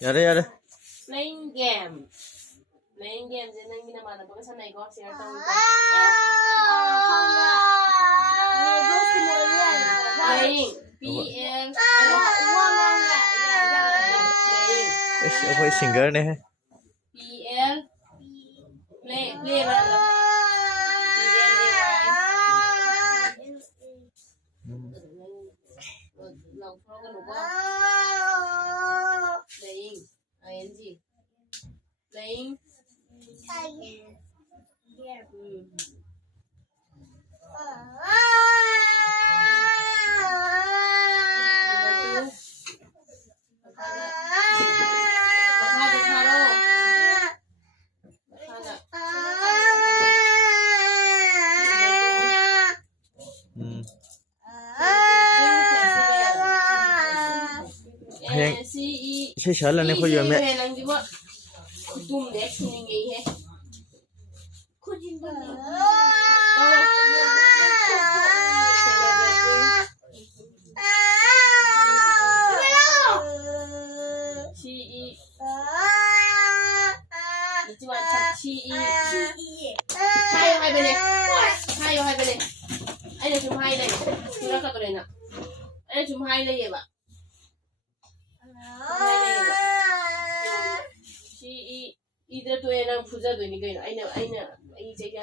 Yare yare. Playing game. Playing game je nang gina mana baga sanai ko share ta ko. Playing. P-L. Playing. कोई singer ने है P-L. Play. Play mana? Lòng phong cái đúng không? Playing. ING. Playing. से शाला ने खोज में तुम देख सुनेंगे है hai bên này anh là chùm hai này chúng ta cái này nè anh là chùm hai đây vậy bạn 이들 또 애랑 부자도 이니까 아이나 아이 제가